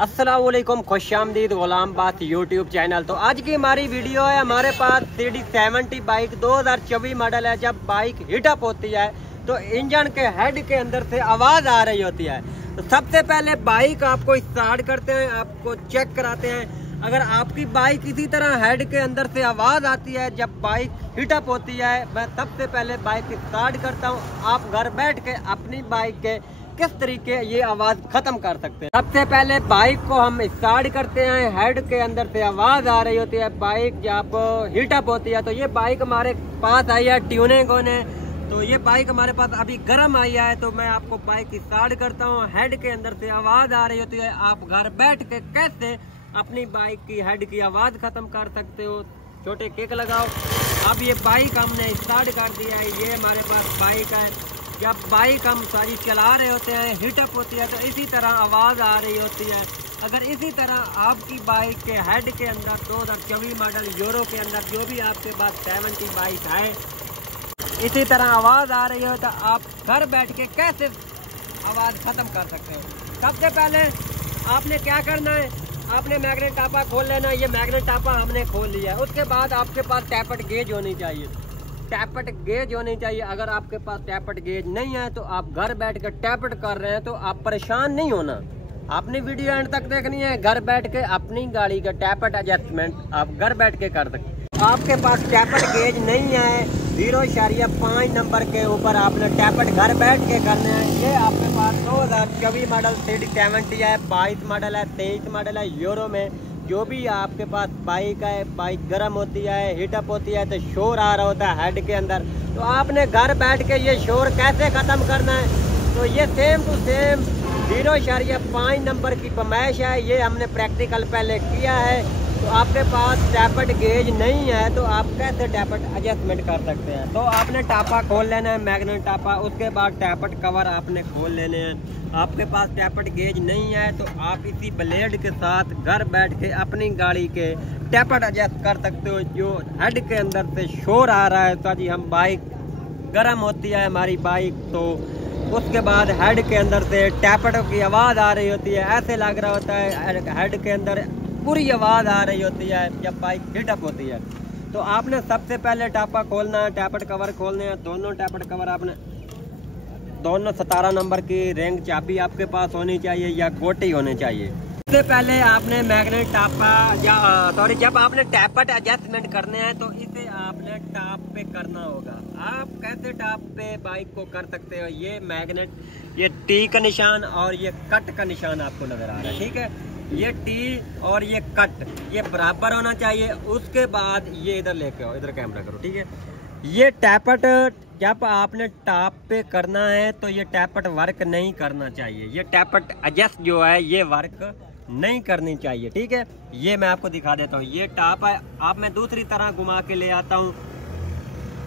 अस्सलाम वालेकुम, खुशामदीद गुलाम बात यूट्यूब चैनल। तो आज की हमारी वीडियो है, हमारे पास CD70 बाइक 2024 मॉडल है। जब बाइक हीटअप होती है तो इंजन के हेड के अंदर से आवाज़ आ रही होती है। तो सबसे पहले बाइक आपको स्टार्ट करते हैं, आपको चेक कराते हैं। अगर आपकी बाइक इसी तरह हेड के अंदर से आवाज़ आती है जब बाइक हीटअप होती है, मैं सबसे पहले बाइक स्टार्ट करता हूँ। आप घर बैठ के अपनी बाइक के किस तरीके ये आवाज़ खत्म कर सकते हैं। सबसे पहले बाइक को हम स्टार्ट करते हैं, हेड के अंदर से आवाज़ आ रही होती है, बाइक जब हीटअप होती है। तो ये बाइक हमारे पास आई है ट्यूनिंग होने, तो ये बाइक हमारे पास अभी गर्म आई है। तो मैं आपको बाइक स्टार्ट करता हूँ, हेड के अंदर से आवाज़ आ रही होती है। आप घर बैठ के कैसे अपनी बाइक की हेड की आवाज़ खत्म कर सकते हो, छोटे किक लगाओ। अब ये बाइक हमने स्टार्ट कर दिया है, ये हमारे पास बाइक है। जब बाइक हम सारी चला रहे होते हैं, हीटअप होती है, तो इसी तरह आवाज़ आ रही होती है। अगर इसी तरह आपकी बाइक के हेड के अंदर 2024 मॉडल यूरो के अंदर जो भी आपके पास 70 बाइक है, इसी तरह आवाज़ आ रही हो, तो आप घर बैठ के कैसे आवाज़ ख़त्म कर सकते हो। सबसे पहले आपने क्या करना है, आपने मैग्नेट टापा खोल लेना। ये मैग्नेट टापा हमने खोल लिया है। उसके बाद आपके पास टैपट गेज होनी चाहिए, टैपट गेज होनी चाहिए। अगर आपके पास टैपट गेज नहीं है तो आप घर बैठ कर टैपट कर रहे हैं तो आप परेशान नहीं होना। आपने वीडियो एंड तक देखनी है, घर बैठ के अपनी गाड़ी का टैपट एडजस्टमेंट आप घर बैठ के कर सकते हैं। आपके पास टैपट गेज नहीं है, 0.5 नंबर के ऊपर आपने टैपट घर बैठ के करने हैं। ये आपके पास 2024 मॉडल CD70 है, 22 मॉडल है, 23 मॉडल है यूरो में। जो भी आपके पास बाइक है, बाइक गर्म होती है, हीटअप होती है, तो शोर आ रहा होता है हेड के अंदर। तो आपने घर बैठ के ये शोर कैसे ख़त्म करना है, तो ये सेम टू सेम 0.5 नंबर की फरमाइश है। ये हमने प्रैक्टिकल पहले किया है। तो आपके पास टैपट गेज नहीं है तो आप कैसे टैपट एडजस्टमेंट कर सकते हैं। तो आपने टापा खोल लेना है, मैग्नेट टापा। उसके बाद टैपट कवर आपने खोल लेने हैं। आपके पास टैपट गेज नहीं है तो आप इसी ब्लेड के साथ घर बैठ के अपनी गाड़ी के टैपट एडजस्ट कर सकते हो। जो हेड के अंदर से शोर आ रहा है, तो जी हम बाइक गर्म होती है हमारी बाइक, तो उसके बाद हेड के अंदर से टैपटों की आवाज़ आ रही होती है। ऐसे लग रहा होता है हेड के अंदर पूरी आवाज़ आ रही होती है जब बाइक हीटअप होती है। तो आपने सबसे पहले टापा खोलना है, टैपट कवर खोलने हैं। दोनों टैपट कवर आपने दोनों 17 नंबर की रिंग चाबी आपके पास होनी चाहिए या गोटी होनी चाहिए। सबसे पहले आपने मैग्नेट टापा जब आपने टैपट एडजस्टमेंट करने हैं तो इसे आपने टाप पे करना होगा। आप कैसे टाप पे बाइक को कर सकते हो, ये मैग्नेट, ये टी का निशान और ये कट का निशान आपको नजर आ रहा है, ठीक है। ये टी और ये कट ये बराबर होना चाहिए। उसके बाद ये इधर लेके आओ, इधर कैमरा करो, ठीक है। ये टैपट जब आपने टाप पे करना है तो ये टैपट वर्क नहीं करना चाहिए। ये टैपट एडजस्ट जो है ये वर्क नहीं करनी चाहिए, ठीक है। ये मैं आपको दिखा देता हूँ, ये टाप है। आप मैं दूसरी तरह घुमा के ले आता हूँ,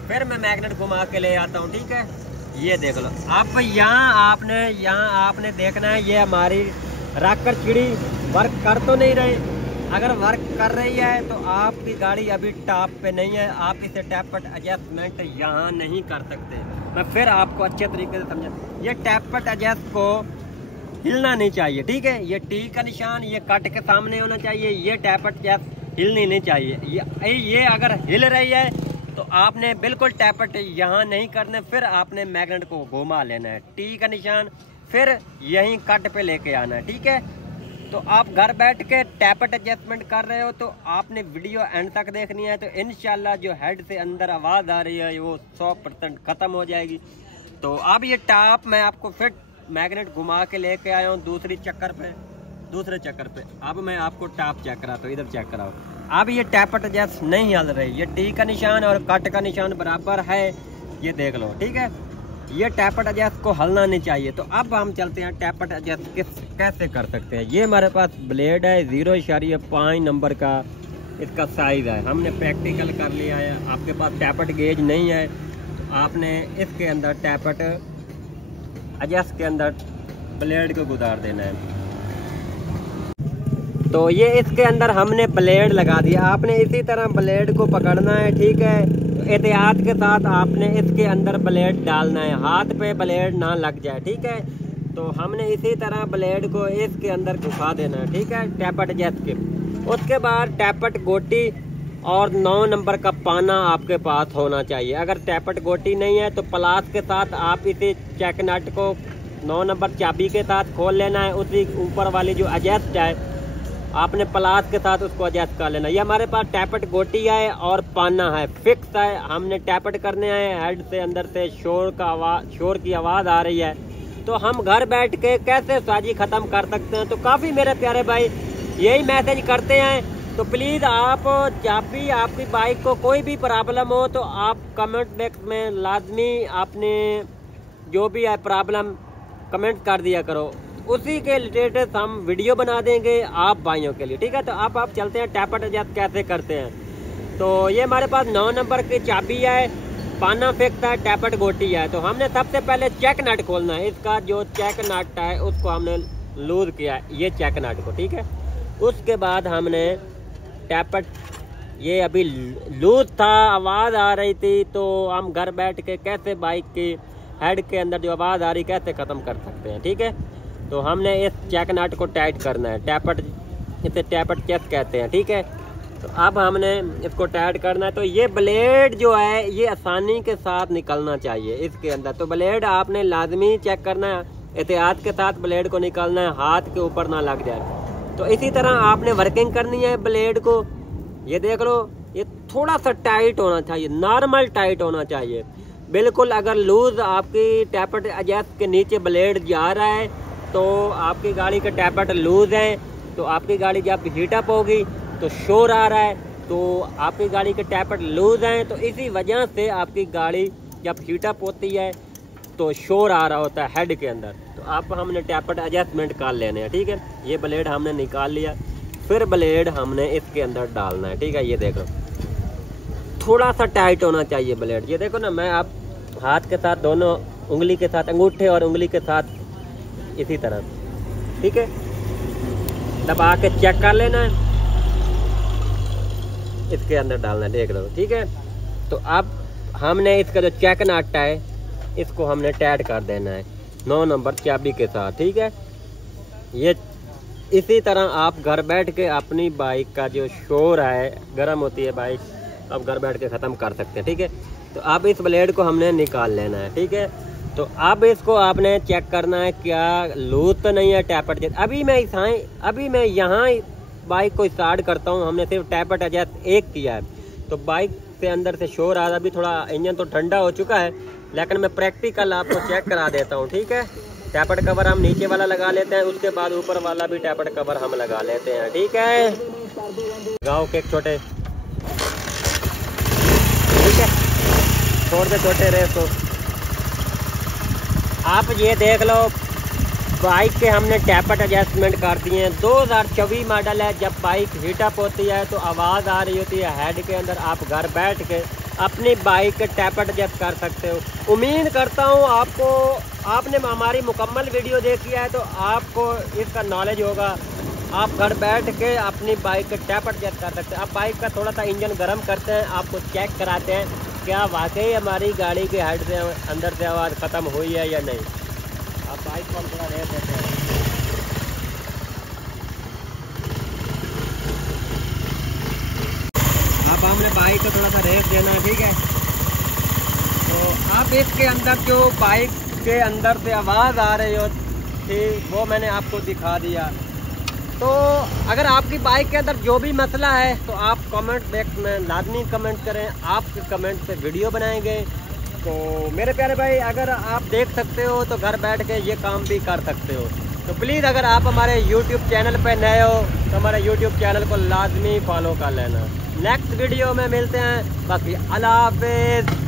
फिर मैं मैग्नेट घुमा के ले आता हूँ, ठीक है। ये देख लो आप, यहाँ आपने देखना है ये हमारी रॉकर चिड़ी वर्क कर तो नहीं रहे। अगर वर्क कर रही है तो आपकी गाड़ी अभी टॉप पे नहीं है, आप इसे टैपट एडजस्टमेंट यहाँ नहीं कर सकते। मैं फिर आपको अच्छे तरीके से समझा, ये टैपट एडजस्ट को हिलना नहीं चाहिए, ठीक है। ये टी का निशान ये कट के सामने होना चाहिए, ये टैपट एडजस्ट हिलनी नहीं चाहिए। ये अगर हिल रही है तो आपने बिल्कुल टैपट यहाँ नहीं करने, फिर आपने मैग्नेट को घुमा लेना है, टी का निशान फिर यहीं कट पे लेके आना है, ठीक है। तो आप घर बैठ के टैपट एडजस्टमेंट कर रहे हो तो आपने वीडियो एंड तक देखनी है। तो इंशाल्लाह जो हेड से अंदर आवाज़ आ रही है वो 100% ख़त्म हो जाएगी। तो अब ये टाप मैं आपको फिर मैग्नेट घुमा के लेके आया हूँ दूसरे चक्कर पे। अब मैं आपको टाप चेक कराता हूँ, इधर चेक कराओ। अब ये टैपट एडजस्ट नहीं हिल रही, ये टी का निशान और कट का निशान बराबर है, ये देख लो, ठीक है। ये टैपट एडजस्ट को हलना नहीं चाहिए। तो अब हम चलते हैं टैपट एडजस्ट कैसे कर सकते हैं। ये हमारे पास ब्लेड है 0.5 नंबर का, इसका साइज है, हमने प्रैक्टिकल कर लिया है। आपके पास टैपट गेज नहीं है तो आपने इसके अंदर टैपट एडजस्ट के अंदर ब्लेड को गुजार देना है। तो ये इसके अंदर हमने ब्लेड लगा दिया, आपने इसी तरह ब्लेड को पकड़ना है, ठीक है। एहतियात के साथ आपने इसके अंदर ब्लेड डालना है, हाथ पे ब्लेड ना लग जाए, ठीक है। तो हमने इसी तरह ब्लेड को इसके अंदर घुसा देना है, ठीक है, टैपट जैस के। उसके बाद टैपट गोटी और 9 नंबर का पाना आपके पास होना चाहिए। अगर टैपट गोटी नहीं है तो प्लास के साथ आप इसे चेक नट को 9 नंबर चाबी के साथ खोल लेना है। उसी ऊपर वाली जो एडजस्ट है आपने प्लास के साथ उसको एडजस्ट कर लेना। ये हमारे पास टैपट गोटी है और पाना है, फिक्स है। हमने टैपट करने आए, हेड से अंदर से शोर की आवाज़ आ रही है, तो हम घर बैठ के कैसे साजी ख़त्म कर सकते हैं। तो काफ़ी मेरे प्यारे भाई यही मैसेज करते हैं। तो प्लीज़ आप जब भी आपकी बाइक को कोई भी प्रॉब्लम हो तो आप कमेंट बॉक्स में लाजमी आपने जो भी है प्रॉब्लम कमेंट कर दिया करो, उसी के रिलेटेड हम वीडियो बना देंगे आप भाइयों के लिए, ठीक है। तो आप चलते हैं टैपट एडजस्ट कैसे करते हैं। तो ये हमारे पास 9 नंबर की चाबी है, पाना फिक्स है, टैपट गोटी है। तो हमने सबसे पहले चेक नट खोलना है। इसका जो चेक नट है उसको हमने लूज किया है, ये चेक नट को, ठीक है। उसके बाद हमने टैपट, ये अभी लूज था, आवाज़ आ रही थी, तो हम घर बैठ के कैसे बाइक की हेड के अंदर जो आवाज़ आ रही कैसे ख़त्म कर सकते हैं, ठीक है। तो हमने इस चेक नट को टाइट करना है, टैपट, इसे टैपट चेक कहते हैं, ठीक है। तो अब हमने इसको टाइट करना है। तो ये ब्लेड जो है ये आसानी के साथ निकलना चाहिए इसके अंदर। तो ब्लेड आपने लाजमी चेक करना है, एहतियात के साथ ब्लेड को निकालना है, हाथ के ऊपर ना लग जाए। तो इसी तरह आपने वर्किंग करनी है ब्लेड को। ये देख लो, ये थोड़ा सा टाइट होना चाहिए, नॉर्मल टाइट होना चाहिए बिल्कुल। अगर लूज आपकी टैपट एडजस्ट के नीचे ब्लेड जा रहा है तो आपकी गाड़ी का टैपट लूज है, तो आपकी गाड़ी जब हीटअप होगी तो शोर आ रहा है, तो आपकी गाड़ी के टैपट लूज हैं। तो इसी वजह से आपकी गाड़ी जब हीटअप होती है तो शोर आ रहा होता है हेड के अंदर। तो आप हमने टैपट एडजस्टमेंट कर लेने हैं, ठीक है। ये ब्लेड हमने निकाल लिया, फिर ब्लेड हमने इसके अंदर डालना है, ठीक है। ये देख लो, थोड़ा सा टाइट होना चाहिए ब्लेड। ये देखो ना, मैं आप हाथ के साथ, दोनों उंगली के साथ, अंगूठे और उंगली के साथ इसी तरह, ठीक है, दबा के चेक कर लेना है, इसके अंदर डालना है, देख लो, ठीक है। तो अब हमने इसका जो चेक नट है इसको हमने टाइट कर देना है 9 नंबर चाबी के साथ, ठीक है। ये इसी तरह आप घर बैठ के अपनी बाइक का जो शोर है, गर्म होती है बाइक, अब घर बैठ के ख़त्म कर सकते हैं, ठीक है। तो अब इस ब्लेड को हमने निकाल लेना है, ठीक है। तो अब इसको आपने चेक करना है क्या लूज तो नहीं है टैपट। अभी मैं यहाँ बाइक को स्टार्ट करता हूँ, हमने सिर्फ टैपट एडजस्ट एक किया है, तो बाइक से अंदर से शोर आ रहा है। अभी थोड़ा इंजन तो ठंडा हो चुका है, लेकिन मैं प्रैक्टिकल आपको चेक करा देता हूँ, ठीक है। टैपट कवर हम नीचे वाला लगा लेते हैं, उसके बाद ऊपर वाला भी टैपट कवर हम लगा लेते हैं, ठीक है। गाँव के छोटे, ठीक है, छोड़ दे छोटे रहे। तो आप ये देख लो, बाइक के हमने टैपट एडजस्टमेंट कर दिए हैं। 2024 मॉडल है, जब बाइक हीटअप होती है तो आवाज़ आ रही होती है हेड के अंदर, आप घर बैठ के अपनी बाइक के टैपट एडजस्ट कर सकते हो। उम्मीद करता हूँ आपने हमारी मुकम्मल वीडियो देखी है तो आपको इसका नॉलेज होगा। आप घर बैठ के अपनी बाइक के टैपट एडजस्ट कर सकते हैं। आप बाइक का थोड़ा सा इंजन गर्म करते हैं, आपको चेक कराते हैं क्या वाकई हमारी गाड़ी के हेड से अंदर से आवाज़ ख़त्म हुई है या नहीं। आप बाइक को हम थोड़ा रेस देते हैं। अब हमने बाइक को थोड़ा सा रेस देना है, ठीक है। तो अब इसके अंदर जो बाइक के अंदर से आवाज़ आ रही हो थी वो मैंने आपको दिखा दिया। तो अगर आपकी बाइक के अंदर जो भी मसला है तो आप कमेंट बॉक्स में लाजमी कमेंट करें, आपके कमेंट से वीडियो बनाएंगे। तो मेरे प्यारे भाई, अगर आप देख सकते हो तो घर बैठ के ये काम भी कर सकते हो। तो प्लीज़ अगर आप हमारे YouTube चैनल पर नए हो तो हमारे YouTube चैनल को लाजमी फॉलो कर लेना। नेक्स्ट वीडियो में मिलते हैं, बाकी अल्लाह हाफिज़।